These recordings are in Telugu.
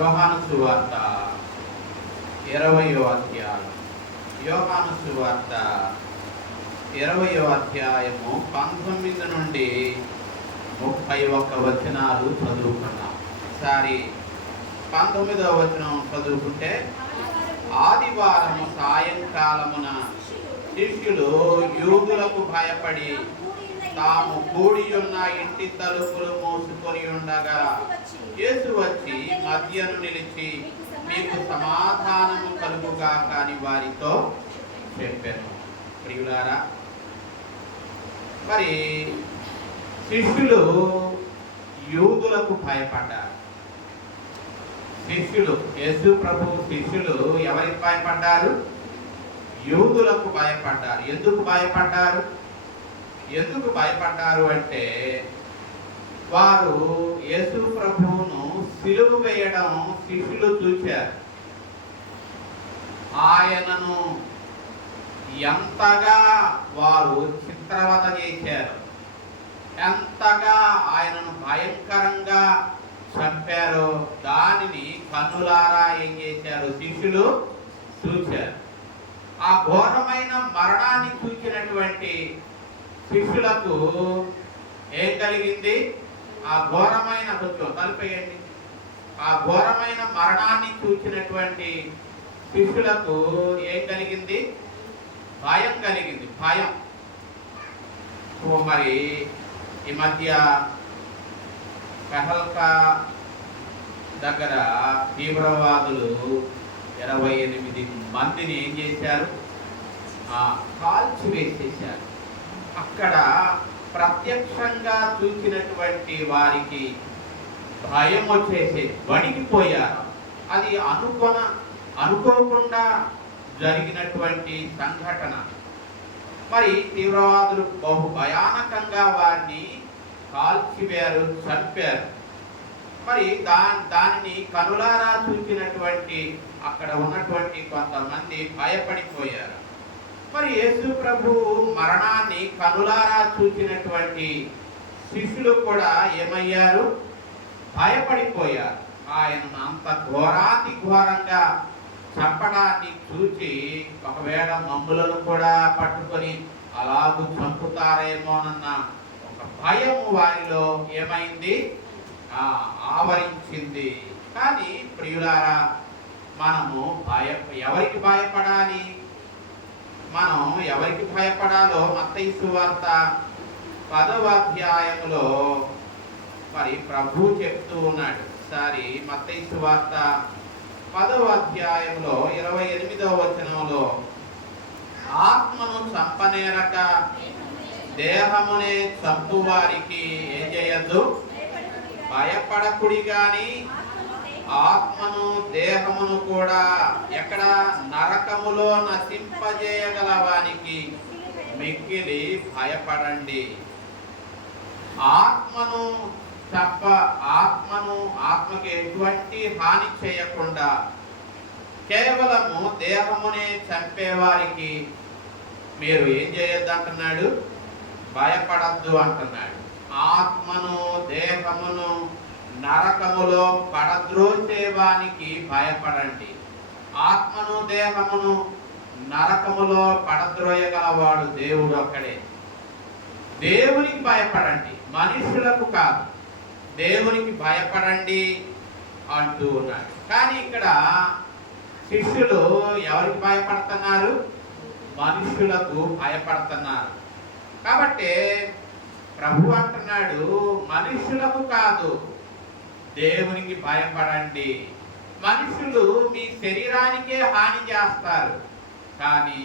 యోహాను సువార్త 20వ అధ్యాయం. యోహాను సువార్త 20వ అధ్యాయము 19 నుండి 31 వచనాలు చదువుకున్నాం. ఒకసారి 19వ వచనం చదువుకుంటే, ఆదివారము సాయంకాలమున శిష్యులు యూదులకు భయపడి తాము కూడి ఉన్న ఇంటి తలుపులు మూసుకొని ఉండగా యేసు వచ్చి మధ్యను నిలిచి, మీకు సమాధానము కలుగుగాక అని వారితో చెప్పాను. ప్రియులారా, మరి శిష్యులు యూదులకు భయపడ్డారు. శిష్యులు, యేసు ప్రభు శిష్యులు ఎవరికి భయపడ్డారు? యూదులకు భయపడ్డారు. ఎందుకు భయపడ్డారు? ఎందుకు భయపడ్డారు అంటే, వారు యేసు ప్రభువును సిలువ వేయడం శిష్యులు చూశారు. ఆయనను ఎంతగా వారు చిత్రవద చేశారు, ఎంతగా ఆయనను భయంకరంగా చంపారో దానిని కన్నులారా ఏం చేశారు? శిష్యులు చూశారు. ఆ ఘోరమైన మరణాన్ని చూసినటువంటి శిష్యులకు ఏం కలిగింది? ఆ ఘోరమైన తలిపేయండి. ఆ ఘోరమైన మరణాన్ని చూసినటువంటి శిష్యులకు ఏం కలిగింది? భయం కలిగింది. భయం. మరి ఈ మధ్య పెహల్కా దగ్గర తీవ్రవాదులు 28 మందిని ఏం చేశారు? కాల్చివేసేశారు. అక్కడ ప్రత్యక్షంగా చూసినటువంటి వారికి భయం వచ్చేసి వణికిపోయారు. అది అనుకోకుండా జరిగినటువంటి సంఘటన. మరి తీవ్రవాదులు బహు భయానకంగా వారిని కాల్చివేరు, చంపారు. మరి దానిని కనులారా చూసినటువంటి అక్కడ ఉన్నటువంటి కొంతమంది భయపడిపోయారు. మరి యేసు ప్రభు మరణాన్ని కనులారా చూసినటువంటి శిష్యులు కూడా ఏమయ్యారు? భయపడిపోయారు. ఆయనను అంత ఘోరాతి ఘోరంగా చంపడాన్ని చూసి ఒకవేళ మమ్ములను కూడా పట్టుకొని అలాగూ చంపుతారేమోనన్న ఒక భయం వారిలో ఏమైంది? ఆవరించింది. కానీ ప్రియులారా, మనము ఎవరికి భయపడాలి? మనం ఎవరికి భయపడాలో మత్తయి సువార్త 10వ అధ్యాయములో మరి ప్రభు చెప్తూ ఉన్నాడు. ఒకసారి మత్తయి సువార్త 10వ అధ్యాయంలో 28వ వచనంలో, ఆత్మను చంపనేరక దేహమునే చంపు వారికి ఏం చేయొద్దు? భయపడకుడి గాని ఆత్మను దేహమును కూడా ఎక్కడ? నరకములో నశింపజేయగలవానికి మిక్కిలి భయపడండి. ఆత్మకి ఎటువంటి హాని చేయకుండా కేవలము దేహమునే చంపేవారికి మీరు ఏం చేయొద్దు అంటున్నాడు? భయపడద్దు అంటున్నాడు. ఆత్మను దేహమును నరకములో పడద్రోసేవానికి భయపడండి. ఆత్మను దేహమును నరకములో పడద్రోయగలవాడు దేవుడు ఒక్కడే. దేవునికి భయపడండి, మనుషులకు కాదు. దేవునికి భయపడండి అంటూ ఉన్నాడు. కానీ ఇక్కడ శిష్యులు ఎవరికి భయపడుతున్నారు? మనుషులకు భయపడుతున్నారు. కాబట్టి ప్రభు అంటున్నాడు, మనుషులకు కాదు, దేవునికి భయపడండి. మనుషులు మీ శరీరానికే హాని చేస్తారు, కానీ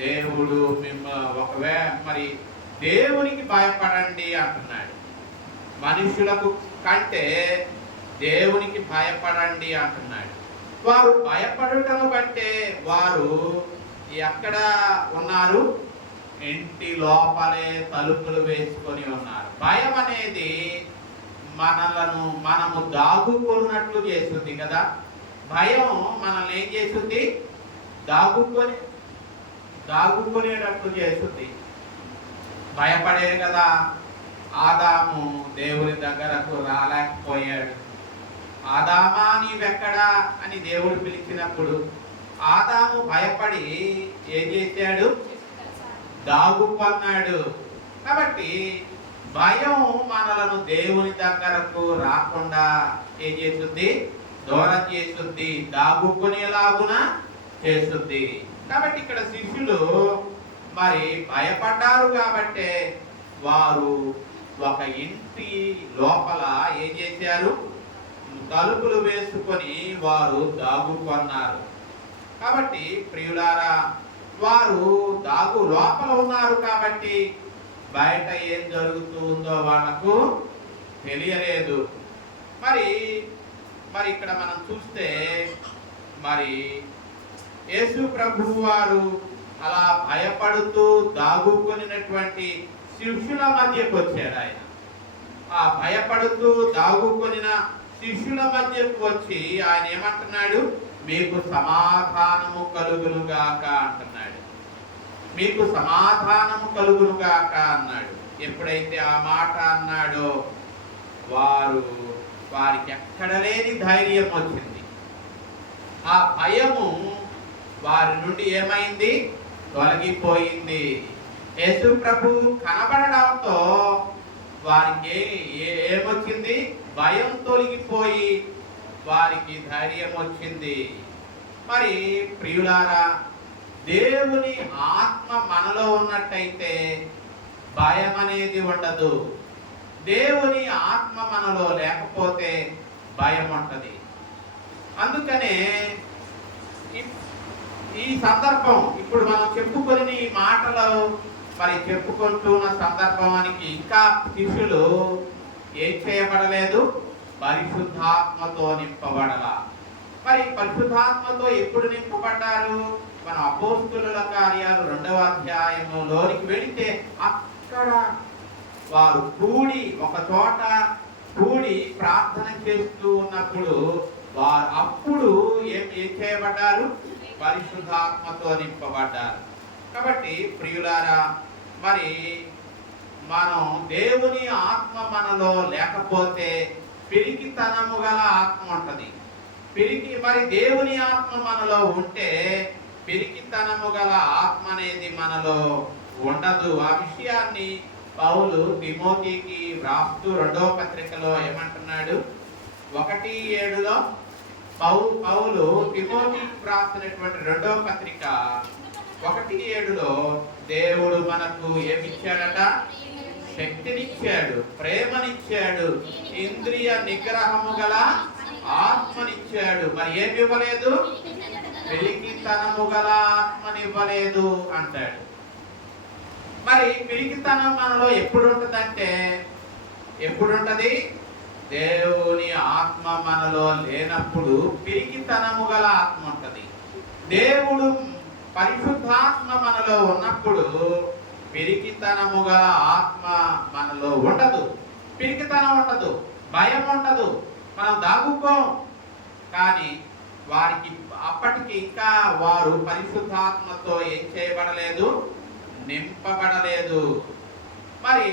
దేవుడు మరి దేవునికి భయపడండి అంటున్నాడు. మనుషులకు కంటే దేవునికి భయపడండి అంటున్నాడు. వారు భయపడటను బట్టే వారు ఎక్కడ ఉన్నారు? ఇంటి లోపలే తలుపులు వేసుకొని ఉన్నారు. భయం అనేది మనము దాగుకున్నట్లు చేస్తుంది కదా. భయం మనల్ని ఏం చేస్తుంది? దాగుకునేటట్లు చేస్తుంది. భయపడేది కదా. ఆదాము దేవుని దగ్గరకు రాలేకపోయాడు. ఆదామా నీవెక్కడా అని దేవుడు పిలిచినప్పుడు ఆదాము భయపడి ఏం చేశాడు? దాగుకున్నాడు. కాబట్టి భయం మనలను దేవుని దగ్గరకు రాకుండా ఏం చేస్తుంది? దూరం చేస్తుంది, దాగుకునేలాగున చేస్తుంది. కాబట్టి ఇక్కడ శిష్యులు మరి భయపడ్డారు కాబట్టి వారు ఒక ఇంటి లోపల ఏం చేశారు? తలుపులు వేసుకొని వారు దాగుకున్నారు. కాబట్టి ప్రియులారా, వారు లోపల ఉన్నారు కాబట్టి బయట ఏం జరుగుతుందో వాళ్ళకు తెలియలేదు. మరి ఇక్కడ మనం చూస్తే మరి యేసు ప్రభువు వారు అలా భయపడుతూ దాగుకొనినటువంటి శిష్యుల మధ్యకు వచ్చాడు. ఆయన ఆ భయపడుతూ దాగుకొనిన శిష్యుల మధ్యకు వచ్చి ఆయన ఏమంటున్నాడు? మీకు సమాధానము కలుగునుగాక అంటున్నాడు. మీకు సమాధానము కలుగునుగాక అన్నాడు. ఎప్పుడైతే ఆ మాట అన్నాడో వారికి ఎక్కడ లేని ధైర్యం వచ్చింది. ఆ భయము వారి నుండి ఏమైంది? తొలగిపోయింది. యేసు ప్రభు కనబడడంతో వారికి ఏమొచ్చింది? భయం తొలగిపోయి వారికి ధైర్యం వచ్చింది. మరి ప్రియులారా, దేవుని ఆత్మ మనలో ఉన్నట్టయితే భయం అనేది ఉండదు. దేవుని ఆత్మ మనలో లేకపోతే భయం ఉంటది. అందుకనే ఈ సందర్భం ఇప్పుడు మనం చెప్పుకొని ఈ మాటలు మరి చెప్పుకుంటున్న సందర్భానికి ఇంకా శిష్యులు ఏం చేయబడలేదు? పరిశుద్ధాత్మతో నింపబడాల. మరి పరిశుద్ధాత్మతో ఎప్పుడు నింపబడ్డారు? మన అపోస్తుల కార్యాలు 2వ అధ్యాయంలోనికి వెళితే అక్కడ వారు ఒక చోట కూడి ప్రార్థన చేస్తూ ఉన్నప్పుడు వారు అప్పుడు ఏం చేయబడ్డారు? పరిశుద్ధాత్మతో నింపబడ్డారు. కాబట్టి ప్రియులారా, మరి మనం దేవుని ఆత్మ మనలో లేకపోతే పిరికితనము గల ఆత్మ ఉంటది. మరి దేవుని ఆత్మ మనలో ఉంటే పిరికితనము గల ఆత్మ అనేది మనలో ఉండదు. ఆ విషయాన్ని పౌలు తిమోతికి వ్రాస్తూ 2వ పత్రికలో ఏమంటున్నాడు? 1:7లో పౌలు తిమోతికి వ్రాసినటువంటి 2వ పత్రిక 1:7లో దేవుడు మనకు ఏమిచ్చాడట? శక్తినిచ్చాడు, ప్రేమనిచ్చాడు, ఇంద్రియ నిగ్రహము గల ఆత్మనిచ్చాడు. మరి ఏమి ఇవ్వలేదు? పిరికితనము గల ఆత్మనివ్వలేదు అంటాడు. మరి పిరికితనం మనలో ఎప్పుడు ఉంటుందంటే, ఎప్పుడుంటది? దేవుని ఆత్మ మనలో లేనప్పుడు పిరికితనము గల ఆత్మ ఉంటది. దేవుడు పరిశుద్ధాత్మ మనలో ఉన్నప్పుడు పిరికితనము గల ఆత్మ మనలో ఉండదు. పిరికితనం ఉండదు, భయం ఉండదు, మనం దాగుకోం. కానీ వారికి అప్పటికి ఇంకా వారు పరిశుద్ధాత్మతో ఏం చేయబడలేదు? నింపబడలేదు. మరి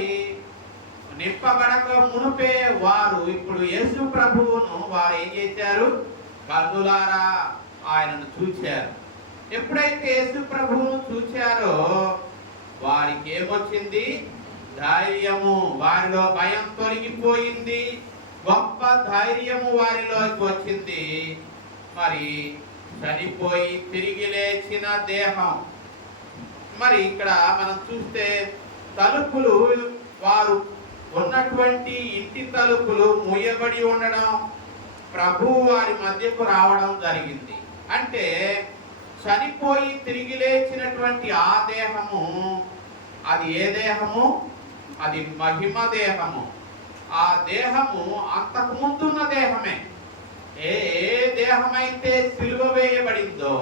నింపబడక మునుపే వారు ఇప్పుడు యేసు ప్రభువును వారు ఏం చేశారు? కన్నులారా ఆయనను చూశారు. ఎప్పుడైతే యేసు ప్రభువును చూశారో వారికి ఏమొచ్చింది? ధైర్యము. వారిలో భయం తొలగిపోయింది, గొప్ప ధైర్యము వారిలోకి వచ్చింది. మరి చనిపోయి తిరిగి లేచిన దేహం. మరి ఇక్కడ మనం చూస్తే తలుపులు, వారు ఉన్నటువంటి ఇంటి తలుపులు మూయబడి ఉండడం, ప్రభువు వారి మధ్యకు రావడం జరిగింది. అంటే చనిపోయి తిరిగి లేచినటువంటి ఆ దేహము, అది ఏ దేహము? అది మహిమ దేహము. ఆ దేహము అంతకు ముందున్న దేహమే. ఏ దేహమైతే సిలువ వేయబడిందో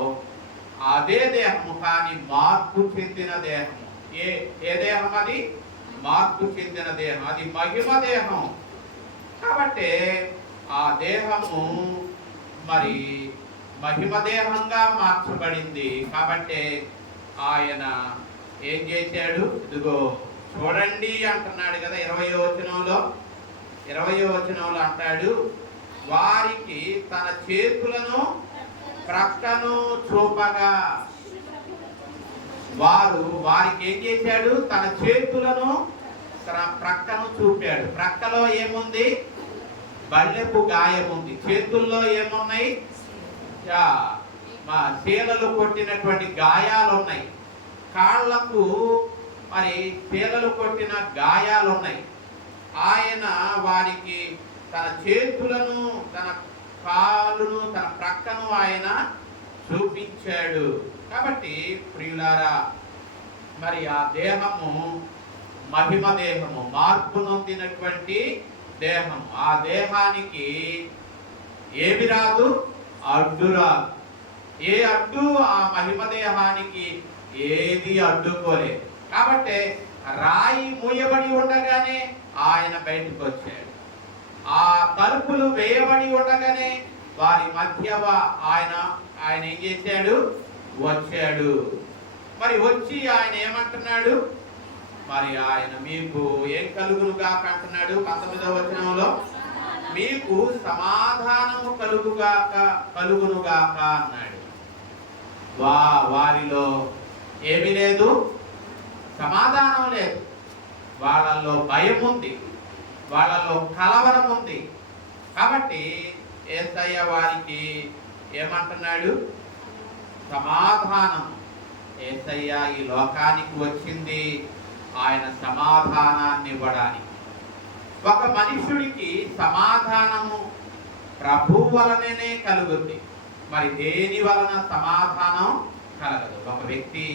అదే దేహము, కానీ మార్పు చెందిన దేహము. ఏ దేహం అది? మార్పు చెందిన దేహం, అది మహిమ దేహం. కాబట్టి ఆ దేహము మరి మహిమ దేహంగా మార్చబడింది. కాబట్టి ఆయన ఏం చేశాడు? ఇదిగో చూడండి అంటున్నాడు కదా 20వ వచనంలో. 20వ వచనంలో అంటాడు, వారికి తన చేతులను ప్రక్కను చూపగా, వారికి ఏం చేశాడు? తన చేతులను ప్రక్కను చూపాడు. ప్రక్కలో ఏముంది? బల్లెపు గాయం ఉంది. చేతుల్లో ఏమున్నాయి? శీలలు కొట్టినటువంటి గాయాలు ఉన్నాయి. కాళ్లకు మరి శీలలు కొట్టిన గాయాలు ఉన్నాయి. ఆయన వారికి తన చేతులను, తన కాలును, తన ప్రక్కను ఆయన చూపించాడు. కాబట్టి ప్రియులారా, మరి ఆ దేహము మహిమ దేహము, మార్పు నొందినటువంటి దేహం. ఆ దేహానికి ఏమి రాదు? అడ్డు రాదు. ఏ అడ్డు ఆ మహిమ దేహానికి ఏది అడ్డుకోలేదు. కాబట్టి రాయి మూయబడి ఉండగానే ఆయన బయటకు వచ్చాడు. ఆ తలుపులు వేయబడి ఉండగానే వారి మధ్య ఆయన ఏం చేశాడు? వచ్చాడు. మరి వచ్చి ఆయన ఏమంటున్నాడు? మరి ఆయన మీకు ఏం కలుగునుగాక అంటున్నాడు 19వ వచనంలో, మీకు సమాధానము కలుగునుగాక అన్నాడు. వారిలో ఏమీ లేదు, సమాధానం లేదు. వాళ్ళల్లో భయం ఉంది, వాళ్ళలో కలవరం ఉంది. కాబట్టి యేసయ్య వారికి ఏమంటున్నాడు? సమాధానం. యేసయ్య ఈ లోకానికి వచ్చింది ఆయన సమాధానాన్ని ఇవ్వడానికి. ఒక మనుషుడికి సమాధానము ప్రభు వలననే కలుగుద్ది. మరి దేని వలన సమాధానం కలగదు? ఒక వ్యక్తి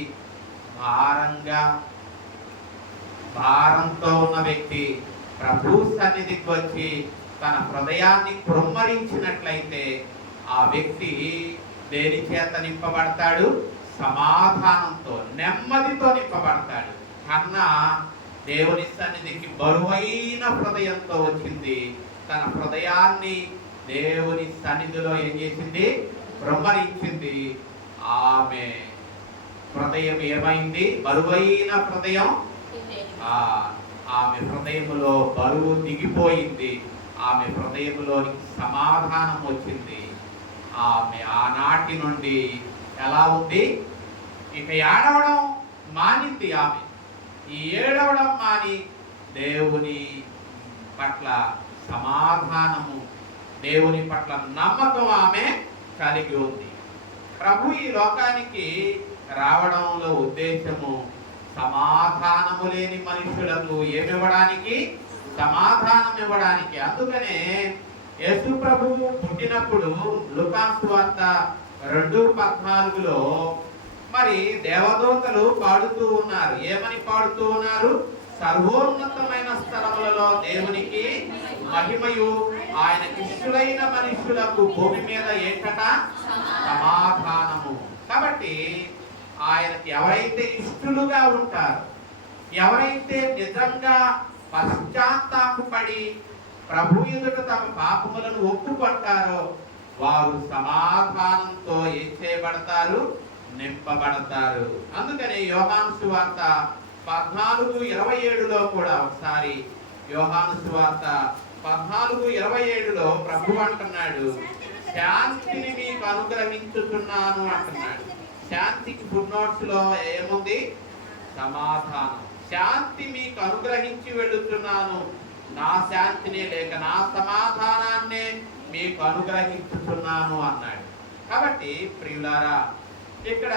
భారంతో ఉన్న వ్యక్తి ప్రభు సన్నిధికి వచ్చి తన హృదయాన్ని కృమ్మరించినట్లయితే ఆ వ్యక్తి దేని చేత నింపబడతాడు? సమాధానంతో, నెమ్మదితో నింపబడతాడు. కన్నా దేవుని సన్నిధికి బరువైన హృదయంతో వచ్చింది. తన హృదయాన్ని దేవుని సన్నిధిలో ఏం చేసింది? కృమ్మరించింది. ఆమె హృదయం ఏమైంది? బరువైన హృదయం. ఆమె హృదయములో బరువు దిగిపోయింది. ఆమె హృదయములోనికి సమాధానం వచ్చింది. ఆమె ఆనాటి నుండి ఎలా ఉంది? ఇక ఏడవడం మానింది. ఆమె ఈ ఏడవడం మాని దేవుని పట్ల సమాధానము, దేవుని పట్ల నమ్మకం ఆమె కలిగి ఉంది. ప్రభు ఈ లోకానికి రావడంలో ఉద్దేశము సమాధానము లేని మనుషులకు ఏమివ్వడానికి? సమాధానం ఇవ్వడానికి. అందుకనే యేసు ప్రభువు పుట్టినప్పుడు లూకాసు సువార్త 2:14లో మరి దేవదూతలు పాడుతూ ఉన్నారు. ఏమని పాడుతూ ఉన్నారు? సర్వోన్నతమైన స్థలములలో దేవునికి మహిమయు, ఆయనకి ఇష్టలైన మనుషులకు భూమి మీద ఏకట సమాధానము. కాబట్టి ఆయనకి ఎవరైతే ఇష్టలుగా ఉంటారో, ఎవరైతే నిజంగా పశ్చాత్తాపడి ప్రభు ఎదుట తమ పాపములను ఒప్పుకుంటారో వారు సమాధానంతో ఏం చేయబడతారు? నింపబడతారు. అందుకని యోహాను సువార్త 14:27లో కూడా ఒకసారి యోహాను సువార్త 14:27లో ప్రభు అంటున్నాడు, శాంతిని మీకు అనుగ్రహించుతున్నాను అంటున్నాడు. శాంతికి ఫుట్నోట్స్ లో ఏముంది? సమాధానం. శాంతి మీకు అనుగ్రహించి వెళుతున్నాను, నా శాంతిని లేక నా సమాధానాన్నే మీకు అనుగ్రహించుతున్నాను అన్నాడు. కాబట్టి ప్రియులారా, ఇక్కడ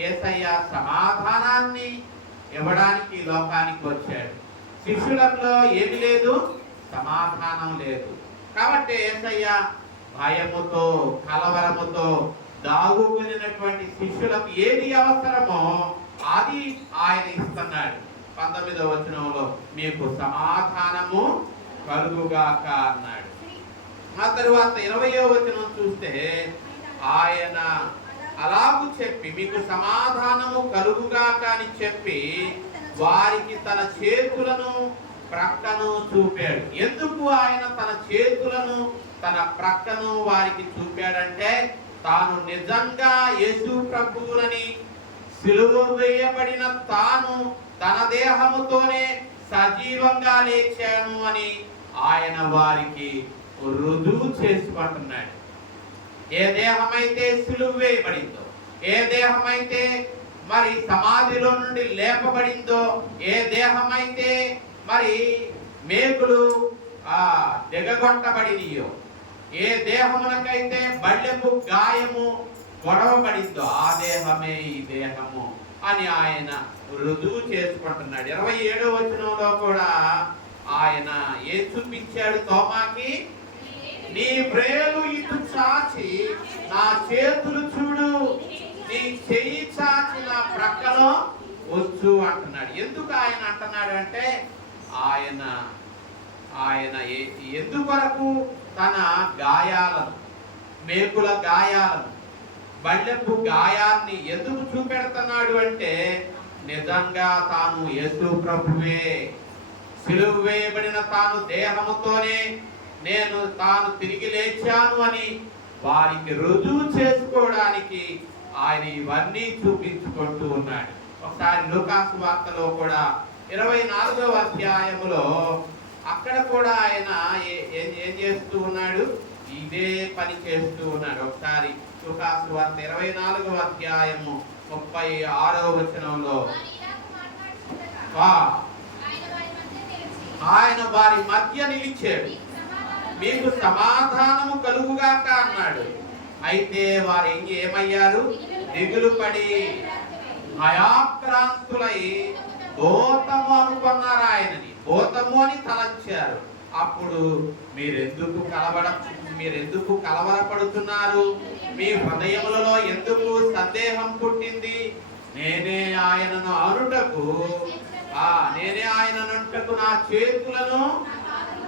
యేసయ్య సమాధానాన్ని ఇవ్వడానికి లోకానికి వచ్చాడు. శిష్యులలో ఏమి లేదు? సమాధానం లేదు. కాబట్టి యేసయ్య భయముతో, కలవరముతో దాగుకున్నటువంటి శిష్యులకు ఏది అవసరమో అది ఆయన ఇస్తున్నాడు. 19వ వచనంలో మీకు సమాధానము కలుగుగాక అన్నాడు. ఆ తరువాత 20వ వచనం చూస్తే ఆయన అలాగూ చెప్పి మీకు సమాధానము కలుగుగాక అని చెప్పి వారికి తన చేతులను ప్రక్కను చూపాడు. ఎందుకు ఆయన తన చేతులను తన ప్రక్కను వారికి చూపాడంటే తాను నిజంగా యేసు ప్రభువునని, సిలువ వేయబడిన తాను తన దేహముతోనే సజీవంగా లేచాను అని ఆయన వారికి రుజువు చేసుకుంటున్నాడు. ఏ దేహమైతే సిలువ వేయబడిందో, ఏ దేహమైతే మరి సమాధిలో నుండి లేపబడిందో, ఏ దేహమైతే మరి మేకులు దిగగొట్టబడినయో, ఏ దేహమునకైతే బళ్ళెపు గాయము గొడవబడిందో ఆ దేహమే ఈ దేహము అని ఆయన రుజువు చేసుకుంటున్నాడు. 27వ వచనంలో కూడా ఆయన ఏం చూపించాడు తోమాకి? నీ వ్రేలు ఇటు చాచి నా చేతులు చూడు, నీ చెయ్యి చాచి నా ప్రక్కలో వచ్చు అంటున్నాడు. ఎందుకు ఆయన అంటున్నాడు అంటే ఆయన ఎందువరకు తన గాయాలను, మేకుల గాయాలను, బళ్ళెపు గాయాన్ని ఎందుకు చూపెడుతున్నాడు అంటే నిజంగా తాను యేసు ప్రభువే, సిలువ వేయబడిన తాను దేహముతోనే తాను తిరిగి లేచాను అని వారికి రుజువు చేసుకోవడానికి ఆయన ఇవన్నీ చూపించుకుంటూ ఉన్నాడు. ఒకసారి లూకాసు వార్తలో కూడా 24వ అధ్యాయములో అక్కడ కూడా ఆయన ఏం చేస్తూ ఉన్నాడు? ఇదే పని చేస్తూ ఉన్నాడు. ఒకసారి లూకాసు వార్త 24వ అధ్యాయము 36వ వచనంలో ఆయన వారి మధ్య నిలిచాడు, మీకు సమాధానము కలుగుగాక అన్నాడు. అయితే వారు ఏమయ్యారు? దిగులు పడి భయాక్రాంతులై భూతము అనుకున్నారు ఆయనని, భూతము అని తలంచారు. అప్పుడు మీరెందుకు కలవరపడుతున్నారు? మీ హృదయములలో ఎందుకు సందేహం పుట్టింది? నేనే ఆయనను అనుటకు నా చేతులను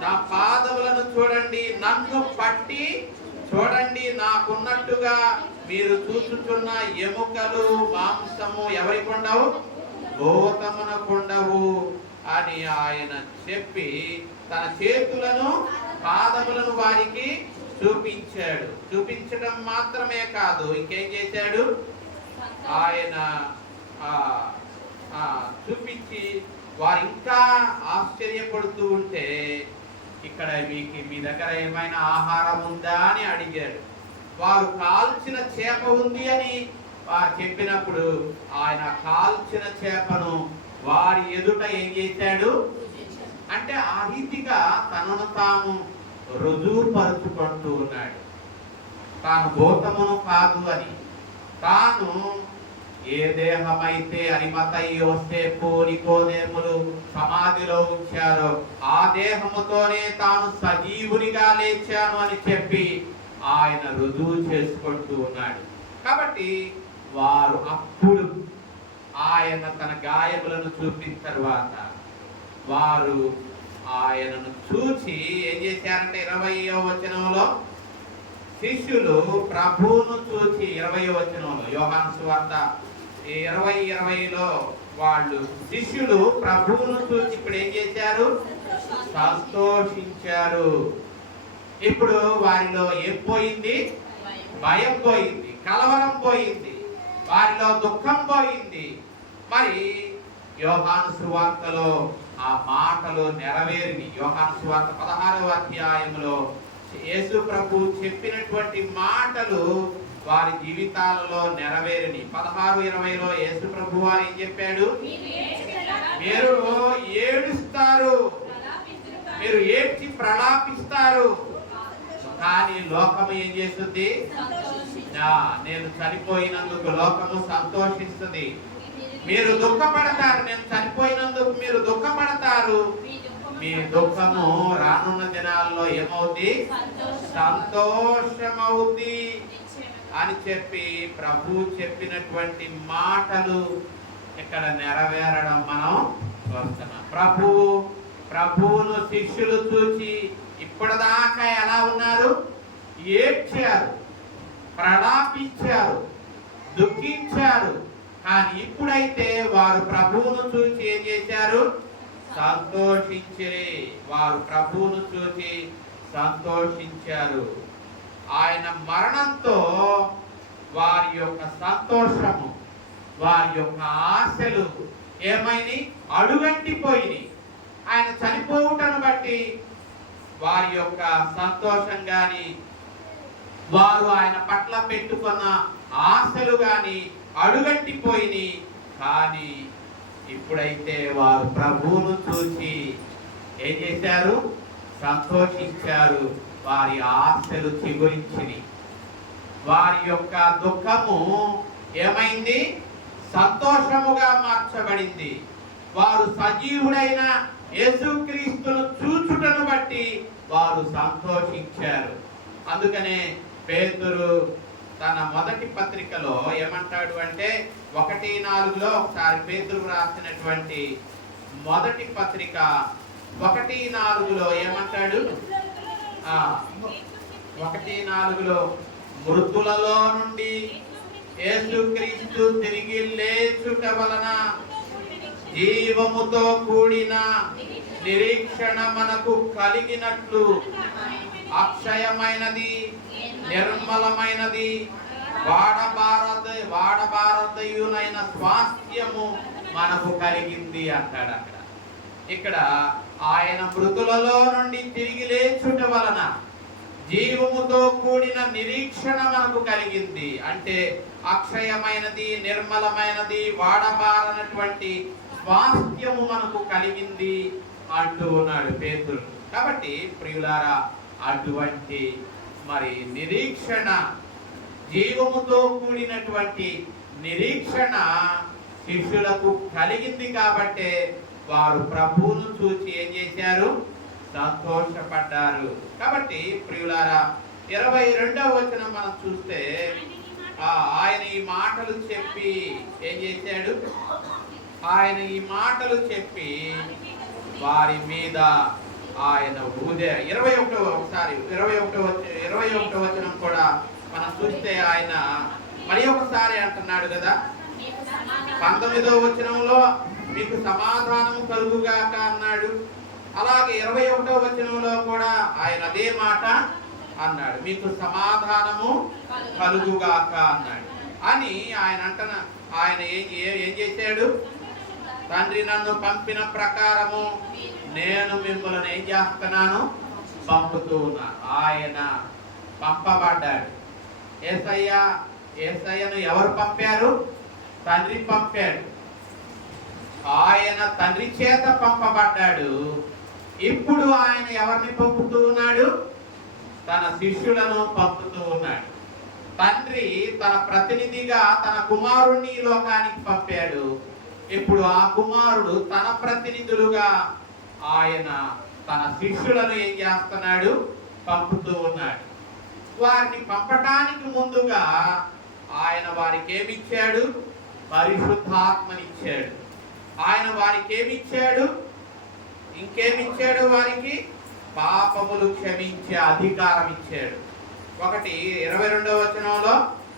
నా పాదములను చూడండి, నన్ను పట్టి చూడండి, నాకున్నట్టుగా మీరు చూచుచున్న ఎముకలు మాంసము ఎవరికి ఉండవు? భూతమునకు ఉండవు అని ఆయన చెప్పి తన చేతులను పాదములను వారికి చూపించాడు. చూపించడం మాత్రమే కాదు, ఇంకేం చేశాడు? ఆయన చూపించి వారు ఇంకా ఆశ్చర్యపడుతూ ఉంటే ఇక్కడ మీ దగ్గర ఏమైనా ఆహారం ఉందా అని అడిగాడు. వారు కాల్చిన చేప ఉంది అని చెప్పినప్పుడు ఆయన కాల్చిన చేపను వారి ఎదుట ఏం చేశాడు అంటే ఆ రీతిగా తనను తాను రుజువుపరుచుకుంటూ ఉన్నాడు. తాను భూతమును కాదు అని, తాను ఏ దేహమైతే అరిమతయి, యోసేపు, నికోదేములు సమాధిలో ఉంచారో ఆ దేహముతోనే తాను సజీవునిగా లేచాను అని చెప్పి ఆయన రుజువు చేసుకుంటూ ఉన్నాడు. కాబట్టి వారు అప్పుడు ఆయన తన గాయములను చూపిన తర్వాత వారు ఆయనను చూసి ఏం చేశారంటే 20వ వచనంలో శిష్యులు ప్రభువును చూసి 20వ వచనంలో యోహాను సువార్త 20:20లో వాళ్ళు శిష్యులు ప్రభువును చూసి ఇప్పుడు ఏం చేశారు? సంతోషించారు. ఇప్పుడు వారిలో ఏం పోయింది? భయం పోయింది, కలవరం పోయింది, వారిలో దుఃఖం పోయింది. మరి యోహాను సువార్తలో ఆ మాటలు నెరవేరిని. యోహాను సువార్త 16వ అధ్యాయంలో యేసు ప్రభు చెప్పినటువంటి మాటలు వారి జీవితాలలో నెరవేరిని. 16:20లో యేసు ప్రభు వారు ఏం చెప్పాడు? మీరు ఏడుస్తారు, మీరు ఏడ్చి ప్రలాపిస్తారు, కానీ లోకము ఏం చేస్తుంది? నేను చనిపోయినందుకు లోకము సంతోషిస్తుంది. మీరు దుఃఖపడతారు, నేను చనిపోయినందుకు మీరు దుఃఖపడతారు. మీ దుఃఖము రానున్న దినాల్లో ఏమవుద్ది? సంతోషమవుద్ది అని చెప్పి ప్రభు చెప్పినటువంటి మాటలు ఇక్కడ నెరవేరడం మనం చూస్తున్నాం. ప్రభువును శిష్యులు చూచి ఇప్పటిదాకా ఎలా ఉన్నారు? ఏడ్చారు, ప్రలాపించారు, దుఃఖించారు. కానీ ఇప్పుడైతే వారు ప్రభువును చూసి ఏం చేశారు? సంతోషించరే. వారు ప్రభువును చూసి సంతోషించారు. ఆయన మరణంతో వారి యొక్క సంతోషము, వారి యొక్క ఆశలు ఏమైనా అడుగంటిపోయినాయి. ఆయన చనిపోవుటను బట్టి వారి యొక్క సంతోషం గాని, వారు ఆయన పట్ల పెట్టుకున్న ఆశలు గాని అడుగంటిపోయినాయి. కానీ ఇప్పుడైతే వారు ప్రభువును చూసి ఏం చేశారు? సంతోషించారు. వారి ఆశలు చిగురించినాయి. వారి యొక్క దుఃఖము ఏమైంది? సంతోషముగా మార్చబడింది. వారు సజీవుడైన యేసుక్రీస్తును చూచుటను బట్టి వారు సంతోషించారు. అందుకనే పేతురు తన మొదటి పత్రికలో ఏమంటాడు అంటే 1:4 ఒకసారి పేతురు రాసినటువంటి మొదటి పత్రిక 1:4 ఏమంటాడు? 1:4 మృతులలో నుండి యేసుక్రీస్తు తిరిగి లేచుట వలన జీవముతో కూడిన నిరీక్షణ మనకు కలిగినట్లు అక్షయమైనది, నిర్మలమైనది, వాడబారదయునైన స్వాస్థ్యము మనకు కలిగింది అంటాడు. ఇక్కడ ఆయన మృతులలో నుండి తిరిగి లేచుట వలన జీవముతో కూడిన నిరీక్షణ మనకు కలిగింది. అంటే అక్షయమైనది, నిర్మలమైనది, వాడబారనటువంటి స్వాస్థ్యము మనకు కలిగింది అంటూ ఉన్నాడు పేతురు. కాబట్టి ప్రియులారా, అటువంటి మరి నిరీక్షణ, జీవముతో కూడినటువంటి నిరీక్షణ శిష్యులకు కలిగింది. కాబట్టే వారు ప్రభువును చూసి ఏం చేశారు? సంతోషపడ్డారు. కాబట్టి ప్రియులారా, 22వ వచనం మనం చూస్తే ఆయన ఈ మాటలు చెప్పి ఏం చేశాడు? ఆయన ఈ మాటలు చెప్పి వారి మీద ఆయన ఊదే. 21వ వచనం కూడా మనం చూస్తే ఆయన మరి ఒకసారి అంటున్నాడు కదా. 19వ వచనంలో మీకు సమాధానము కలుగుగాక అన్నాడు. అలాగే 21వ వచనంలో కూడా ఆయన అదే మాట అన్నాడు, మీకు సమాధానము కలుగుగాక అన్నాడు అని ఆయన ఆయన ఏం చేశాడు? తండ్రి నన్ను పంపిన ప్రకారము నేను మిమ్మల్ని ఏం చేస్తున్నాను? పంపుతూ ఉన్నాను. ఆయన పంపబడ్డాడు. యేసయ్యను ఎవరు పంపారు? తండ్రి పంపాడు. ఆయన తండ్రి చేత పంపబడ్డాడు. ఇప్పుడు ఆయన ఎవరిని పంపుతూ ఉన్నాడు? తన శిష్యులను పంపుతూ ఉన్నాడు. తండ్రి తన ప్రతినిధిగా తన కుమారుణ్ణి లోకానికి పంపాడు. ఇప్పుడు ఆ కుమారుడు తన ప్రతినిధులుగా ఆయన తన శిష్యులను ఏం చేస్తున్నాడు? పంపుతూ ఉన్నాడు. వారిని పంపటానికి ముందుగా ఆయన వారికి ఏమిచ్చాడు? పరిశుద్ధాత్మనిచ్చాడు. ఆయన వారికి ఏమిచ్చాడు? ఇంకేమిచ్చాడు? వారికి పాపములు క్షమించే అధికారం ఇచ్చాడు. 22వ వచనంలో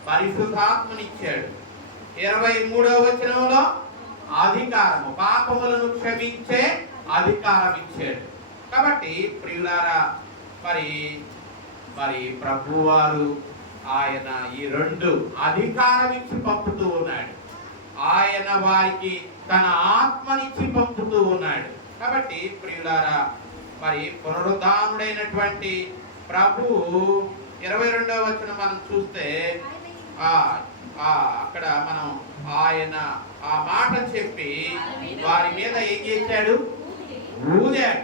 పరిశుద్ధాత్మనిచ్చాడు. 23వ వచనంలో అధికారము, పాపములను క్షమించే అధికారం ఇచ్చాడు. కాబట్టి ప్రియులారా, మరి ప్రభువారు ఆయన ఈ 2 అధికారం ఇచ్చి పంపుతూ ఉన్నాడు. ఆయన వారికి తన ఆత్మనిచ్చి పంపుతూ ఉన్నాడు. కాబట్టి ప్రియులారా, మరి పునరుద్ధానుడైనటువంటి ప్రభువు 22వ వచనం మనం చూస్తే అక్కడ మనం ఆయన ఆ మాట చెప్పి వారి మీద ఏం చేశాడు? ఊదాడు.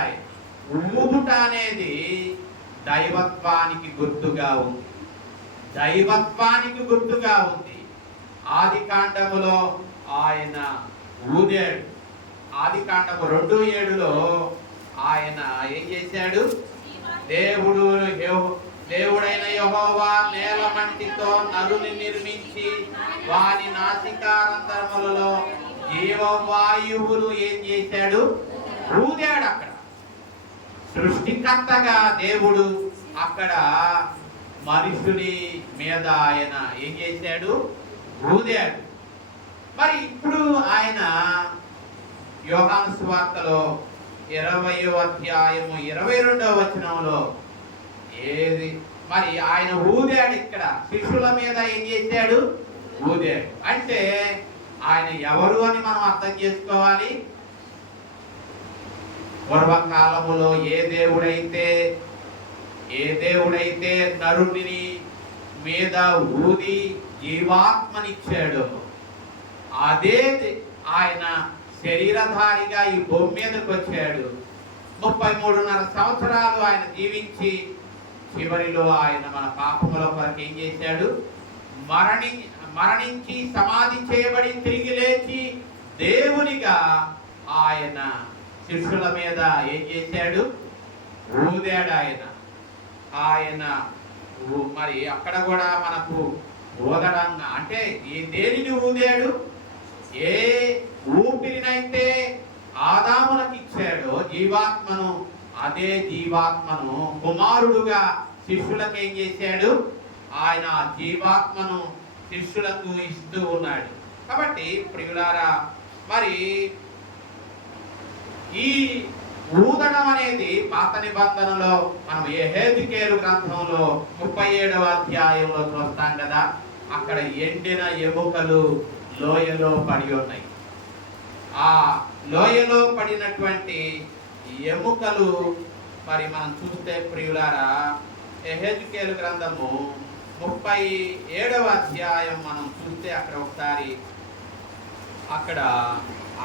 ఆయన ఊదుట అనేది దైవత్వానికి గుర్తుగా ఉంది. ఆదికాండములో ఆయన ఊదాడు. ఆదికాండము 2:7లో ఆయన ఏం చేశాడు? దేవుడైన యెహోవా నేల మంటితో నరుని నిర్మించి వాని నాసికారంధ్రములలో జీవవాయువును ఏం చేశాడు? ఊదాడు. అక్కడ సృష్టికర్తగా దేవుడు అక్కడ మనుషుని మీద ఆయన ఏం చేశాడు? ఊదాడు. మరి ఇప్పుడు ఆయన యోహాను సువార్తలో 20వ అధ్యాయము 22వ వచనంలో మరి ఆయన ఊదాడు. ఇక్కడ శిష్యుల మీద ఏం చేశాడు? ఊదాడు. అంటే ఆయన ఎవరు అని మనం అర్థం చేసుకోవాలి. పూర్వకాలములో ఏ దేవుడైతే నరుని మీద ఊది జీవాత్మనిచ్చాడు, అదే ఆయన శరీరధారిగా ఈ భూమి మీదకి వచ్చాడు. 33.5 సంవత్సరాలు ఆయన జీవించి చివరిలో ఆయన మన పాపముల కొరకు ఏం చేశాడు? మరణించి సమాధి చేయబడి తిరిగి లేచి దేవునిగా ఆయన శిష్యుల మీద ఏం చేశాడు? ఊదాడు. ఆయన మరి అక్కడ కూడా మనకు ఊదడంగా అంటే దేనిని ఊదాడు? ఏ ఊపిరినైతే ఆదాములకు ఇచ్చాడో జీవాత్మను, అదే జీవాత్మను కుమారుడుగా శిష్యులకు ఏం చేశాడు? ఆయన జీవాత్మను శిష్యులకు ఇస్తూ ఉన్నాడు. కాబట్టి ప్రియులారా, మరి ఈ ఊదడం అనేది పాత నిబంధనలో మనం యెహెజ్కేలు గ్రంథంలో 37వ అధ్యాయంలో చూస్తాం కదా. అక్కడ ఎండిన ఎముకలు లోయలో పడి ఉన్నాయి. ఆ లోయలో పడినటువంటి ఎముకలు మరి మనం చూస్తే ప్రియులారా, యెహెజ్కేలు గ్రంథము 37వ అధ్యాయం మనం చూస్తే అక్కడ ఒకసారి